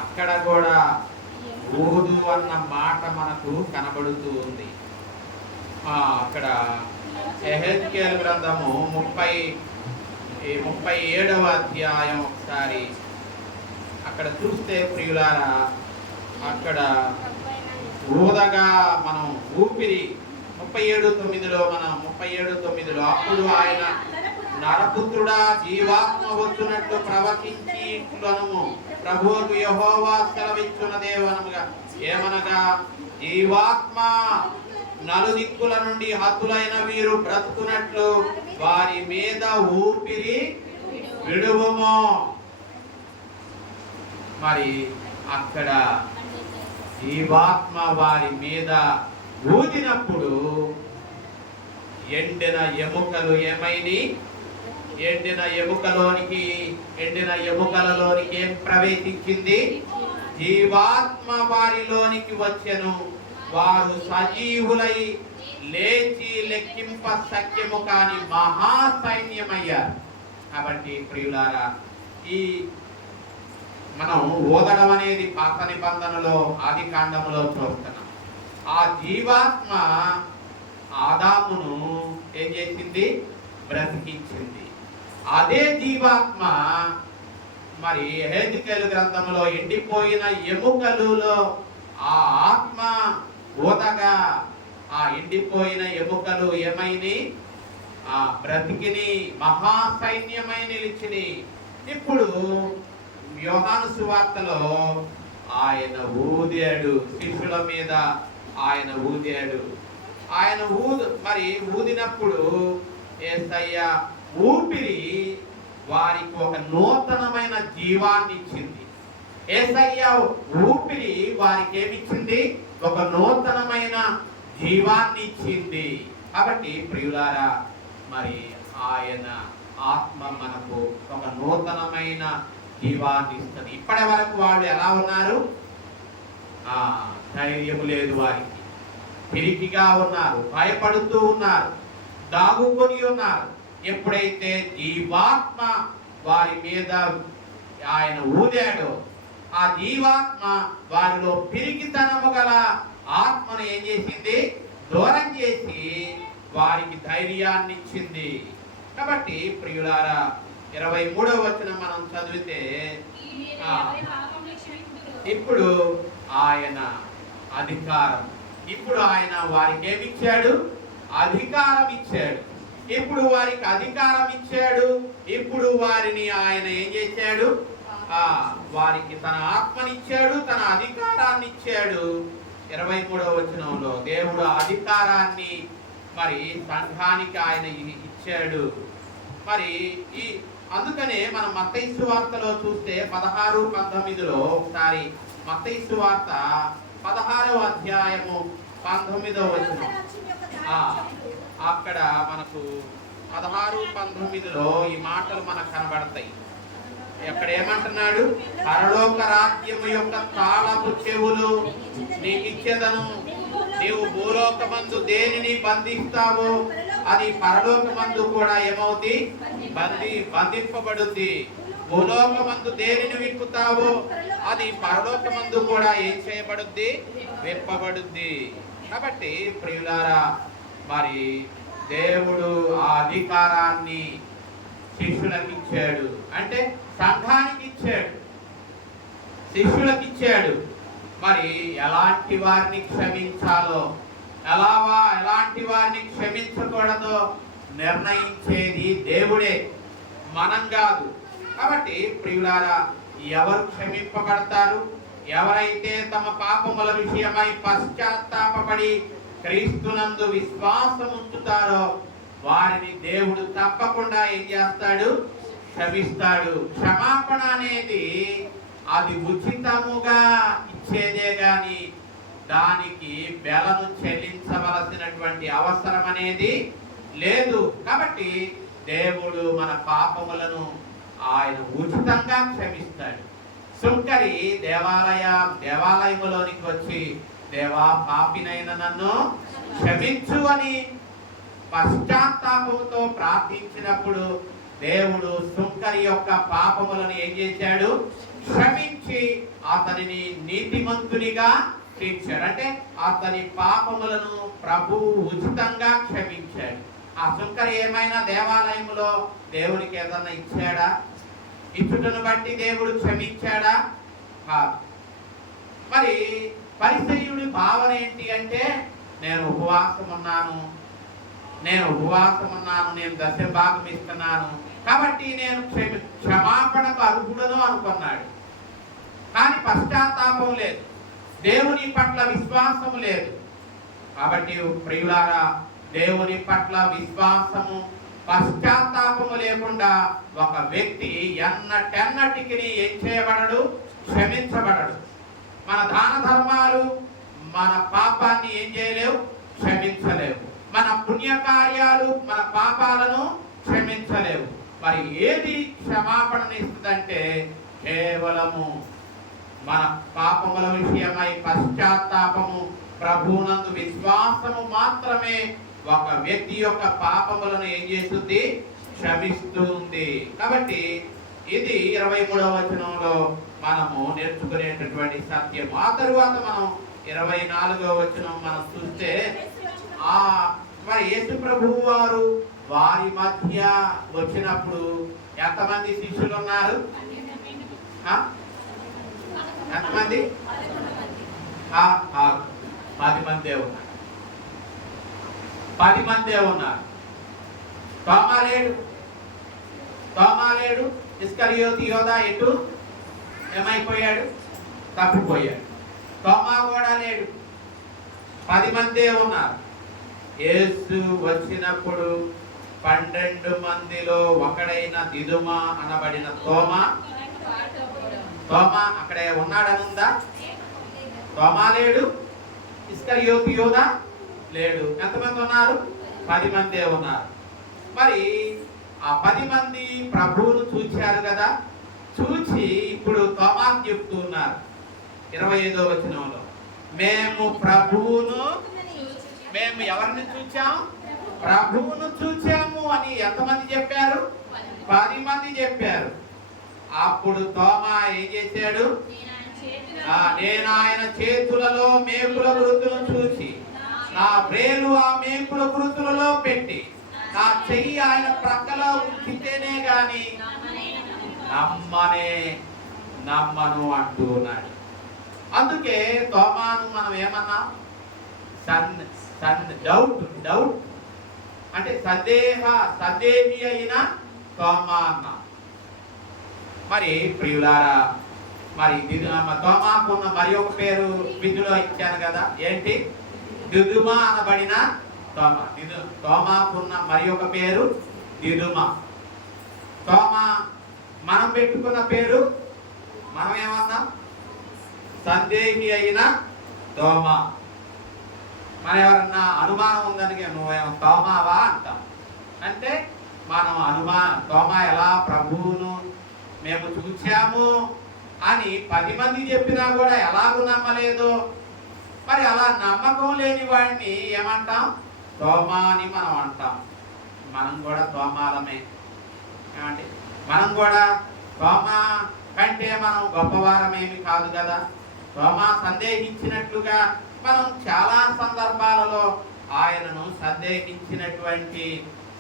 అక్కడ కూడా ఊదు అన్న మాట మనకు కనబడుతూ ఉంది. అక్కడ యెహెజ్కేలు గ్రంథము 37వ అధ్యాయం ఒకసారి అక్కడ చూస్తే ప్రియులారా, అక్కడ ఊదగా మనం ఊపిరి 37:9లో మనం 37:9లో అప్పుడు ఆయన నరపుత్రుడా జీవాత్మ వచ్చునట్లు ప్రవచించి ఇట్లను ప్రభువుకు యెహోవా సెలవిచ్చున్నదేవనగా ఏమనగా జీవాత్మ నలుదిక్కుల నుండి హతులైన వీరు బ్రతుకున్నట్లు వారి మీద ఊపిరి విడువుము. మరి అక్కడ జీవాత్మ వారి మీద ఊదినప్పుడు ఎండిన ఎముకలు ఏమైంది? ఎండిన ఎముకలలోనికి ఏం ప్రవేశించింది? జీవాత్మ వారిలోనికి వచ్చెను. వారు సజీవులై లేచి లెక్కింప సఖ్యము కాని మహాసైన్యమయ్యారు. కాబట్టి ప్రియులారా, ఈ మనం ఊదడం అనేది పాత నిబంధనలో ఆది కాండములో చూస్తున్నాం. ఆ జీవాత్మ ఆదామును ఏం చేసింది? బ్రతికించింది. అదే జీవాత్మ మరి యెహెజ్కేలు గ్రంథంలో ఎండిపోయిన ఎముకలలో ఆ ఆత్మ ఊదగా ఆ ఎండిపోయిన ఎముకలు ఏమైంది? ఆ బ్రతికిని, మహాసైన్యమై నిలిచిని. ఇప్పుడు యోహాను సువార్తలో ఆయన ఊదాడు, శిష్యుల మీద ఆయన ఊదాడు. ఆయన మరి ఊదినప్పుడు యేసయ్య ఊపిరి వారికి ఒక నూతనమైన జీవాన్ని ఇచ్చింది. యేసయ్య ఊపిరి వారికి ఏమిచ్చింది? ఒక నూతనమైన జీవాన్ని ఇచ్చింది. కాబట్టి ప్రియులారా, మరి ఆయన ఆత్మ మనకు ఒక నూతనమైన జీవాన్ని ఇస్తుంది. ఇప్పటి వరకు వాళ్ళు ఎలా ఉన్నారు? ధైర్యం లేదు వారికి, పిరికిగా ఉన్నారు, భయపడుతూ ఉన్నారు, దాగుకొని ఉన్నారు. ఎప్పుడైతే జీవాత్మ వారి మీద ఆయన ఊదాడో ఆ జీవాత్మ వారిలో పిరికితనము గల ఆత్మను ఏం చేసింది? దూరం చేసి వారికి ధైర్యాన్ని ఇచ్చింది. కాబట్టి ప్రియులారా, 23వ వచనం మనం చదివితే ఇప్పుడు ఆయన అధికారం, ఇప్పుడు ఆయన వారికి ఏమిచ్చాడు? అధికారం ఇచ్చాడు. ఇప్పుడు వారికి అధికారం ఇచ్చాడు. ఇప్పుడు వారిని ఆయన ఏం చేశాడు? వారికి తన ఆత్మనిచ్చాడు, తన అధికారాన్ని ఇచ్చాడు. 23వ వచనంలో దేవుడు అధికారాన్ని మరి సంఘానికి ఆయన ఇచ్చాడు. మరి అందుకనే మనం మత్తయి సువార్తలో చూస్తే 16:19లో ఒకసారి మత్తయి సువార్త 16వ అధ్యాయము 19వ వచనం, అక్కడ మనకు 16:19లో ఈ మాటలు మనకు కనబడతాయి. ఎక్కడ ఏమంటున్నాడు? పరలోక రాజ్యము యొక్క తాళపు చెవులు నీకు ఇచ్చేదను. నీవు భూలోకమందు దేనిని బంధిస్తావో అది పరలోకమందు కూడా ఏమవుతుంది? బంధింపబడుద్ది. భూలోకమందు దేనిని విప్పుతావో అది పరలోకమందు కూడా ఏం చేయబడుద్ది? విప్పబడుద్ది. కాబట్టి ప్రియులారా, మరి దేవుడు ఆ అధికారాన్ని శిష్యులకు ఇచ్చాడు, అంటే సంఘానికి ఇచ్చాడు, శిష్యులకు ఇచ్చాడు. మరి ఎలాంటి వారిని క్షమించాలో, ఎలాంటి వారిని క్షమించకూడదో నిర్ణయించేది దేవుడే, మనం కాదు. కాబట్టి ప్రియులారా, ఎవరు క్షమింపబడతారు? ఎవరైతే తమ పాపముల విషయమై పశ్చాత్తాపపడి క్రీస్తునందు విశ్వాసం ఉంచుతారో వారిని దేవుడు తప్పకుండా ఏం చేస్తాడు? క్షమిస్తాడు. క్షమాపణ అనేది అది ఉచితముగా ఇచ్చేదే గాని దానికి బెలను చెల్లించవలసినటువంటి అవసరం అనేది లేదు. కాబట్టి దేవుడు మన పాపములను ఆయన ఉచితంగా క్షమిస్తాడు. సుంకరి దేవాలయములోనికి వచ్చి, దేవా, పాపినైన నన్ను క్షమించు అని పశ్చాత్తాపంతో ప్రార్థించినప్పుడు దేవుడు సుంకరి యొక్క పాపములను ఏం చేశాడు? క్షమించి అతనిని నీతిమంతునిగా తీర్చాడు. అంటే అతని పాపములను ప్రభువు ఉచితంగా క్షమించాడు. ఆ సుంకరి ఏమైనా దేవాలయములో దేవునికి ఏదన్నా ఇచ్చాడా? ఇచ్చుటను బట్టి దేవుడు క్షమించాడా? కాదు. మరి పరిసయ్యుడి భావన ఏంటి అంటే, నేను ఉపవాసం ఉన్నాను, నేను దశభాగం ఇస్తున్నాను కాబట్టి నేను క్షమాపణకు అర్హుడను అనుకున్నాడు. కానీ పశ్చాత్తాపం లేదు, దేవుని పట్ల విశ్వాసం లేదు. కాబట్టి ప్రియులారా, దేవుని పట్ల విశ్వాసము, పశ్చాత్తాపము లేకుండా ఒక వ్యక్తి ఎన్నటెన్నటికి ఏం చేయబడడు? క్షమించబడడు. మన దాన ధర్మాలు మన పాపాన్ని ఏం చేయలేవు? క్షమించలేవు. మన పుణ్యకార్యాలు మన పాపాలను క్షమించలేవు. మరి ఏది క్షమాపణనిస్తుందంటే కేవలము మన పాపముల విషయమై పశ్చాత్తాపము, ప్రభువునందు విశ్వాసము మాత్రమే ఒక వ్యక్తి యొక్క పాపములను ఏం చేస్తుంది? క్షమిస్తుంది. కాబట్టి ఇది 23వ వచనంలో మనము నేర్చుకునేటటువంటి సత్యం. ఆ తరువాత మనం 24వ వచనం మనం చూస్తే, మరి యేసు ప్రభువు వారు వారి మధ్య వచ్చినప్పుడు ఎంతమంది శిష్యులు ఉన్నారు? ఎంతమంది? 10 మందే ఉన్నారు. 10 మందే ఉన్నారు. తోమా లేడు. ఇస్కరియోతు యోధా ఎటు ఏమైపోయాడు? తప్పిపోయాడు. తోమా కూడా లేడు. 10 మందే ఉన్నారు. యేసు వచ్చినప్పుడు 12 మందిలో ఒకడైన దిదుమ అనబడిన తోమా అక్కడే ఉన్నాడనుందా? తోమా లేడు, ఇస్కరియోతు యోధా లేడు. ఎంతమంది ఉన్నారు? 10 మందే ఉన్నారు. మరి ఆ 10 మంది ప్రభువును చూశారు కదా. చూచి ఇప్పుడు తోమాకు చెప్తున్నారు 25వ వచనంలో, మేము ఎవరిని చూచాం? ప్రభువును చూచాము అని ఎంతమంది చెప్పారు? 10 మంది చెప్పారు. అప్పుడు తోమా ఏం చేశాడు? నేను ఆయన చేతులలో మేకుల గుర్తులను చూసి నా వేలు ఆ మేకుల గుర్తులలో పెట్టి నా చెయ్యి ఆయన ప్రక్కలో ఉంచితేనే గాని నమ్మను అంటున్నాడు. అందుకే తోమాను మనం ఏమన్నాం? డౌట్ అంటే సందేహి అయిన తోమా అన్నా. మరి ప్రియులారా, మరి తోమాకున్న మరి ఒక పేరు విధులో ఇచ్చాను కదా. ఏంటి? దిదుమ అనబడిన తోమా. తోమాకున్న మరి ఒక పేరు దిదుమ. తోమా మనం పెట్టుకున్న పేరు మనం ఏమన్నాం? సందేహి అయిన తోమా. మన ఎవరన్నా అనుమానం ఉందని నువ్వేమో తోమావా అంటాం. అంటే మనం తోమా ఎలా ప్రభువును మేము చూచాము అని 10 మంది చెప్పినా కూడా ఎలాగూ నమ్మలేదు. మరి అలా నమ్మకం లేని వాడిని ఏమంటాం? తోమా అని మనం అంటాం. మనం కూడా తోమాలమే. ఏమంటే మనం కూడా తోమా కంటే మనం గొప్పవారమేమి కాదు కదా. తోమా సందేహించినట్లుగా మనం చాలా సందర్భాలలో ఆయనను సందేహించినటువంటి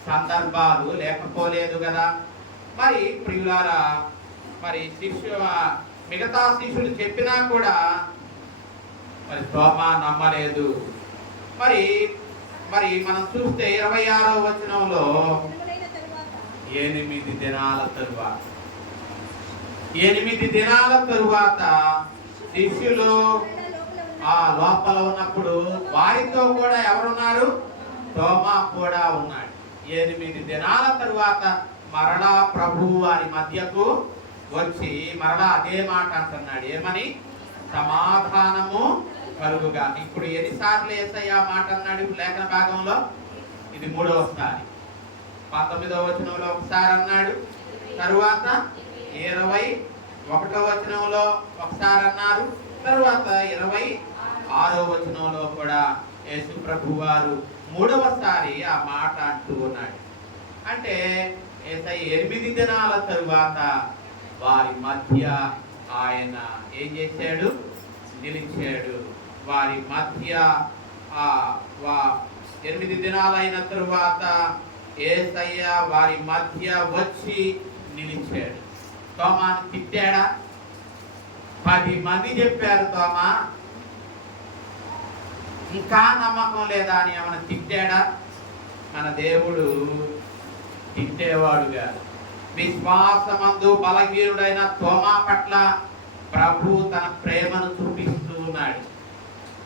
సందర్భాలు లేకపోలేదు కదా. మరి ప్రియులారా, మరి మిగతా శిష్యులు చెప్పినా కూడా మరి తోమా నమ్మలేదు. మరి మరి మనం చూస్తే 26వ వచనంలో 8 దినాల తరువాత 8 దినాల తరువాత శిష్యులు ఆ లోపల ఉన్నప్పుడు వారితో కూడా ఎవరున్నారు? తోమా కూడా ఉన్నాడు. 8 దినాల తరువాత మరలా ప్రభువు వారి మధ్యకు వచ్చి మరలా అదే మాట అంటున్నాడు. ఏమని? సమాధానము కలుగుగా. ఇప్పుడు ఎన్నిసార్లు యేసయ్య మాట అన్నాడు లేఖన భాగంలో? ఇది 3వసారి. 19వ వచనంలో ఒకసారి అన్నాడు, తరువాత 21వ వచనంలో ఒకసారి అన్నారు, తరువాత 26వ వచనంలో కూడా యేసు ప్రభు వారు 3వసారి ఆ మాట అంటూ ఉన్నాడు. అంటే యేసయ్య 8 దినాల తరువాత వారి మధ్య ఆయన ఏం చేశాడు? నిలిచాడు. వారి మధ్య 8 దినాలైన తరువాత యేసయ్య వారి మధ్య వచ్చి నిలిచాడు. తోమాను తిట్టాడా? 10 మంది చెప్పారు తోమా, ఇంకా నమ్మకం లేదా అని ఏమైనా తిట్టాడా? మన దేవుడు తిట్టేవాడుగా. విశ్వాసమందు బలహీనుడైన తోమా పట్ల ప్రభు తన ప్రేమను చూపిస్తూ ఉన్నాడు,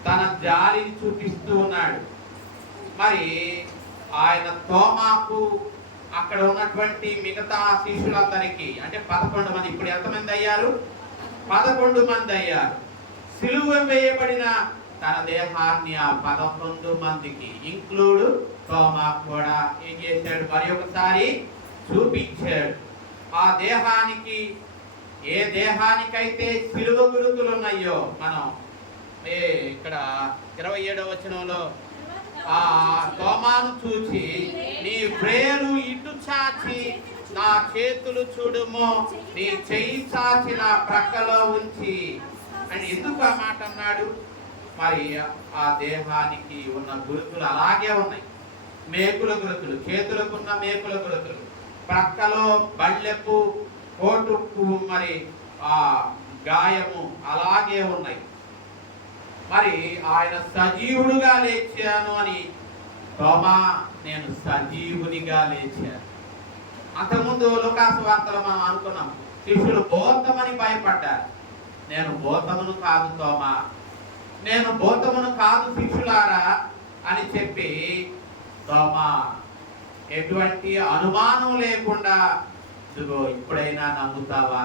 తన జాలిని చూపిస్తూ ఉన్నాడు. మరి ఆయన తోమాకు అక్కడ ఉన్నటువంటి మిగతా శిష్యులందరికీ అంటే 11 మంది, ఇప్పుడు ఎంతమంది అయ్యారు? 11 మంది అయ్యారు. సిలువ వేయబడిన తన దేహాన్ని ఆ 11 మందికి ఇంక్లూడ్ తోమా కూడా ఏం చేశాడు? మరి ఒకసారి చూపించాడు. ఆ దేహానికి, ఏ దేహానికైతే సిలువ గురుతులు ఉన్నాయో, మనం ఇక్కడ 27వ వచనంలో ఆ తోమాను చూచి, నీ వ్రేలు ఇటు చాచి నా చేతులు చూడుము, నీ చెయ్యి చాచి నా ప్రక్కలో ఉంచి అని ఎందుకు ఆ మాట అన్నాడు? మరి ఆ దేహానికి ఉన్న గురుతులు అలాగే ఉన్నాయి. మేకుల గురుతులు, చేతులకున్న మేకుల గురుతులు, ప్రక్కలో బళ్ళెపు కోటుకు మరి ఆ గాయము అలాగే ఉన్నాయి. మరి ఆయన సజీవుడుగా లేచాను అని తోమా, నేను సజీవునిగా లేచాను. అంతకుముందు లూకాసు వార్తలో మనం అనుకున్నాం, శిష్యులు భూతమని భయపడ్డారు. నేను భూతమును కాదు తోమా, నేను భూతమును కాదు శిష్యులారా అని చెప్పి తోమా ఎటువంటి అనుమానం లేకుండా, ఇదిగో ఇప్పుడైనా నమ్ముతావా?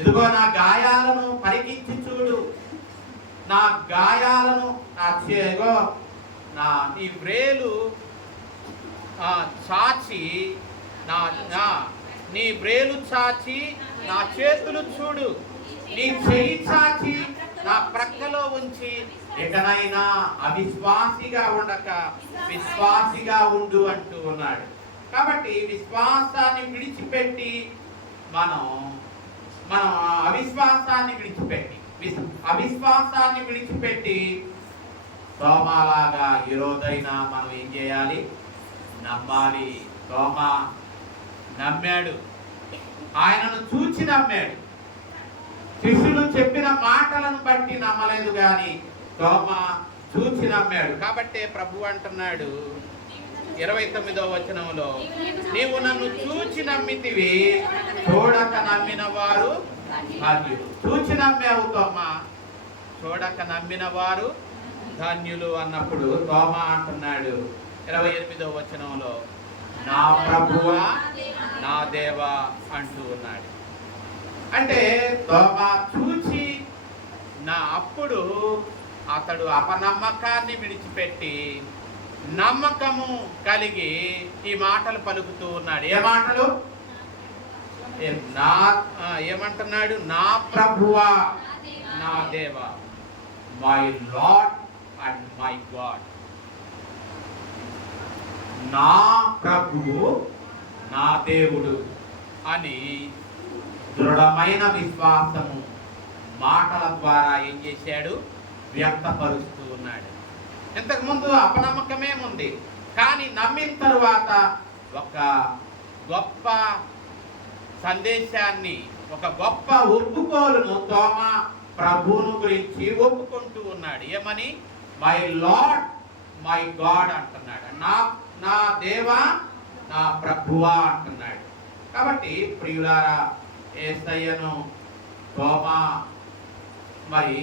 ఇదిగో నా గాయాలను పరికించి చూడు, నా గాయాలను నీ వ్రేలు చాచి నీ వ్రేలు చాచి నా చేతులు చూడు, నీ చెయ్యి చాచి నా ప్రక్కలో ఉంచి ఎక్కడైనా అవిశ్వాసిగా ఉండక విశ్వాసిగా ఉండు అంటూ ఉన్నాడు. కాబట్టి విశ్వాసాన్ని విడిచిపెట్టి మనం అవిశ్వాసాన్ని విడిచిపెట్టి తోమాలాగా ఈరోజైనా మనం ఏం చేయాలి? నమ్మాలి. తోమా నమ్మాడు, ఆయనను చూచి నమ్మాడు. శిష్యులు చెప్పిన మాటలను బట్టి నమ్మలేదు కానీ తోమా చూచి నమ్మాడు. కాబట్టే ప్రభు అంటున్నాడు 29వ వచనంలో, నీవు నన్ను చూచి నమ్మితివి, చూడక నమ్మిన వారు ధన్యులు. చూచి నమ్మావు తోమా, చూడక నమ్మిన వారు ధన్యులు అన్నప్పుడు తోమా అంటున్నాడు 28వ వచనంలో, నా ప్రభువా నా దేవా అంటూ ఉన్నాడు. అంటే తోమా చూచి అప్పుడు అతడు అపనమ్మకాన్ని విడిచిపెట్టి నమ్మకము కలిగి ఈ మాటలు పలుకుతూ ఉన్నాడు. ఏ మాటలు? నా ఏమంటున్నాడు? నా ప్రభువా, నా దేవా, my lord and my God. నా ప్రభువు, నా దేవుడు అని దృఢమైన విశ్వాసము మాటల ద్వారా ఏం చేశాడు? వ్యక్తపరుస్తూ ఉన్నాడు. ఇంతకుముందు అపనమ్మకమే ఉంది, కానీ నమ్మిన తరువాత ఒక గొప్ప సందేశాన్ని, ఒక గొప్ప ఒప్పుకోలును తోమా ప్రభువును గురించి ఒప్పుకుంటూ ఉన్నాడు. ఏమని? మై లార్డ్ మై గాడ్ అంటున్నాడు. నా దేవా, నా ప్రభువా అంటున్నాడు. కాబట్టి ప్రియులారా, యేసయ్యను తోమా మరి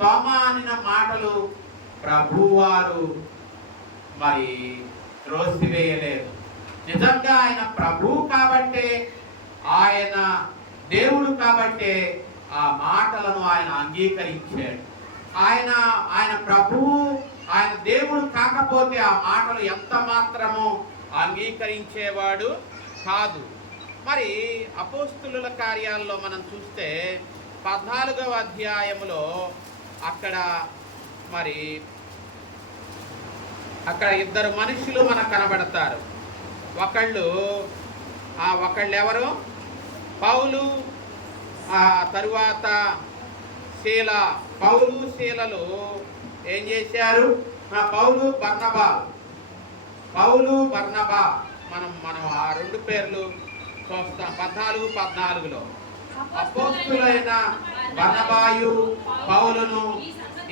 తోమా అనిన మాటలు ప్రభువారు మరి త్రోసివేయలేదు. నిజంగా ఆయన ప్రభువు కాబట్టే, ఆయన దేవుడు కాబట్టే ఆ మాటలను ఆయన అంగీకరించాడు. ఆయన ప్రభువు, ఆయన దేవుడు కాకపోతే ఆ మాటలు ఎంత మాత్రము అంగీకరించేవాడు కాదు. మరి అపోస్తులుల కార్యాల్లో మనం చూస్తే 14వ అధ్యాయములో అక్కడ ఇద్దరు మనుషులు మనకు కనబడతారు. ఒకళ్ళు ఎవరు? పౌలు, తరువాత శీల. పౌలు శీలలు ఏం చేశారు? పౌలు బర్నబా మనం ఆ రెండు పేర్లు చూస్తాం 14:14లో. అపోస్తులైన బర్నబాయు పౌలును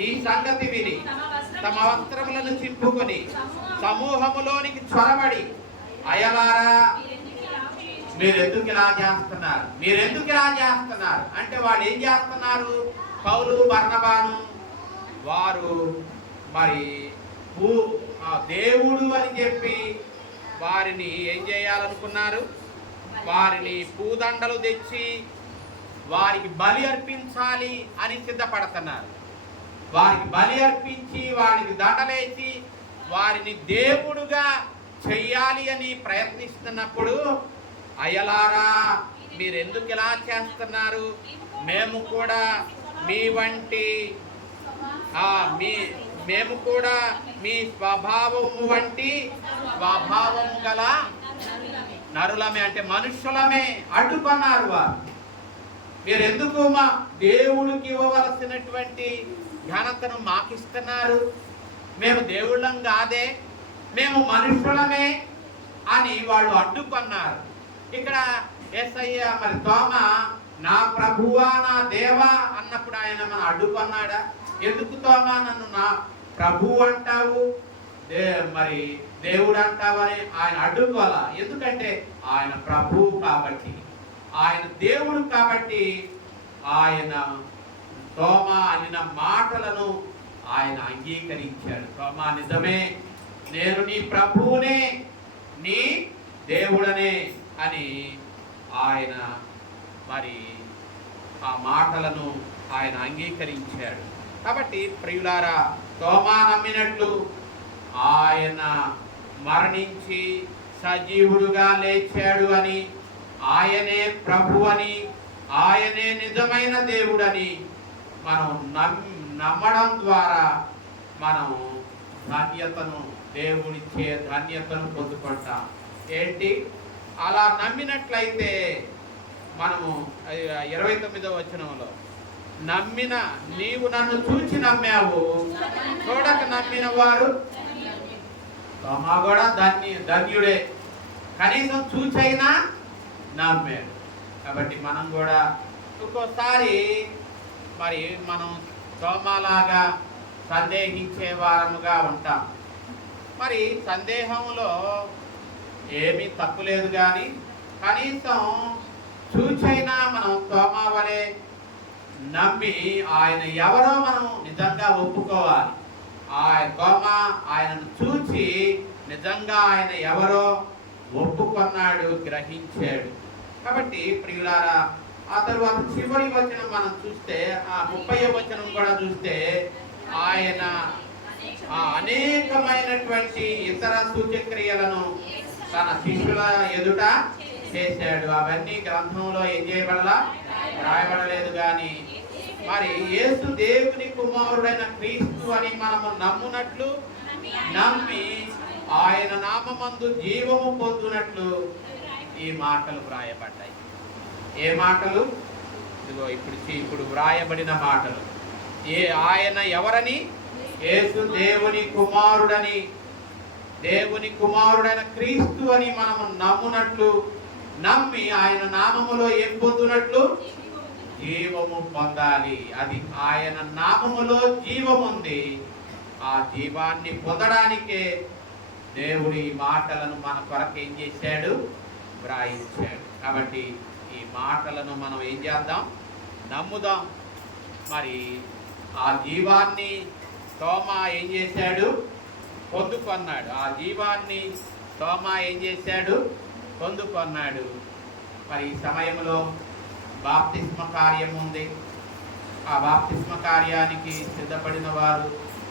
ఈ సంగతి విని తమ వస్త్రములను చింపుకొని సమూహములోనికి చొరబడి, అయ్యలారా, మీరెందుకు ఇలా చేస్తున్నారు అంటే వాళ్ళు ఏం చేస్తున్నారు? పౌలు బర్నబాను వారు మరి దేవుడు అని చెప్పి వారిని ఏం చేయాలనుకున్నారు? వారిని పూదండలు తెచ్చి వారికి బలి అర్పించాలి అని సిద్ధపడుతున్నారు. వారికి బలి అర్పించి, వారికి దండలేసి, వారిని దేవుడుగా చెయ్యాలి అని ప్రయత్నిస్తున్నప్పుడు, అయ్యలారా, మీరెందుకు ఇలా చేస్తున్నారు? మేము కూడా మీ స్వభావము వంటి స్వభావము గల నరులమే, అంటే మనుషులమే అడ్డుకున్నారు వారు. మీరెందుకు మా దేవుడికి ఇవ్వవలసినటువంటి ఘనతను మాకిస్తున్నారు? మేము దేవుళ్ళం కాదే, మేము మనుషులమే అని వాళ్ళు అడ్డుకున్నారు. ఇక్కడ యేసయ్య మరి తోమా నా ప్రభువా, నా దేవా అన్నప్పుడు ఆయన మనం అడ్డుకున్నాడా? ఎందుకు తోమా నన్ను నా ప్రభువు అంటావు, మరి దేవుడు అంటావని ఆయన అడ్డుకోవాలా? ఎందుకంటే ఆయన ప్రభువు కాబట్టి, ఆయన దేవుడు కాబట్టి ఆయన తోమా అనిన మాటలను ఆయన అంగీకరించాడు. తోమా, నిజమే, నేను నీ ప్రభువునే, నీ దేవుడనే అని ఆయన మరి ఆ మాటలను ఆయన అంగీకరించాడు. కాబట్టి ప్రియులారా, తోమా నమ్మినట్లు ఆయన మరణించి సజీవుడుగా లేచాడు అని, ఆయనే ప్రభు అని, ఆయనే నిజమైన దేవుడని మనం నమ్మడం ద్వారా మనం దేవుడిచ్చే ధన్యతను పొందుకుంటాం. ఏంటి? అలా నమ్మినట్లయితే మనము 29వ వచనంలో, నమ్మిన నీవు నన్ను చూచి నమ్మావు, చూడక నమ్మిన వారు తోమా కూడా ధన్యుడే, కనీసం చూచైనా నమ్మాడు. కాబట్టి మనం కూడా ఒక్కోసారి మరి మనం తోమాలాగా సందేహించే వారముగా ఉంటాం. మరి సందేహంలో ఏమీ తప్పు లేదు, కానీ కనీసం చూచైనా మనం తోమా వలె నమ్మి ఆయన ఎవరో మనం నిజంగా ఒప్పుకోవాలి. తోమా ఆయనను చూచి నిజంగా ఆయన ఎవరో ఒప్పుకున్నాడు, గ్రహించాడు. కాబట్టి ప్రియులారా, ఆ తరువాత చివరి వచనం మనం చూస్తే, ఆ 30వ వచనం కూడా చూస్తే, ఆయన అనేకమైనటువంటి ఇతర సూచక్రియలను తన శిష్యుల ఎదుట చేశాడు. అవన్నీ గ్రంథంలో ఏం చేయబడలా, రాయబడలేదు. కానీ మరి యేసు దేవుని కుమారుడైన క్రీస్తు అని మనము నమ్మునట్లు, నమ్మి ఆయన నామమందు జీవము పొందునట్లు ఈ మాటలు వ్రాయబడ్డాయి. ఏ మాటలు? ఇదిగో ఇప్పుడు వ్రాయబడిన మాటలు. ఆయన ఎవరని? యేసు దేవుని కుమారుడని, దేవుని కుమారుడైన క్రీస్తు అని మనము నమ్మునట్లు, నమ్మి ఆయన నామములో ఏం పొందునట్లు? జీవము పొందాలి. అది ఆయన నామములో జీవముంది. ఆ జీవాన్ని పొందడానికే దేవుడు ఈ మాటలను మన కొరకు ఏం చేశాడు? వ్రాయించాడు. కాబట్టి ఈ మాటలను మనం ఏం చేద్దాం? నమ్ముదాం. మరి ఆ జీవాన్ని తోమా ఏం చేశాడు? పొందుకొన్నాడు. ఆ జీవాన్ని తోమా ఏం చేశాడు? పొందుకొన్నాడు. మరి ఈ సమయంలో బాప్తిస్మ కార్యం ఉంది. ఆ బాప్తిస్మ కార్యానికి సిద్ధపడిన వారు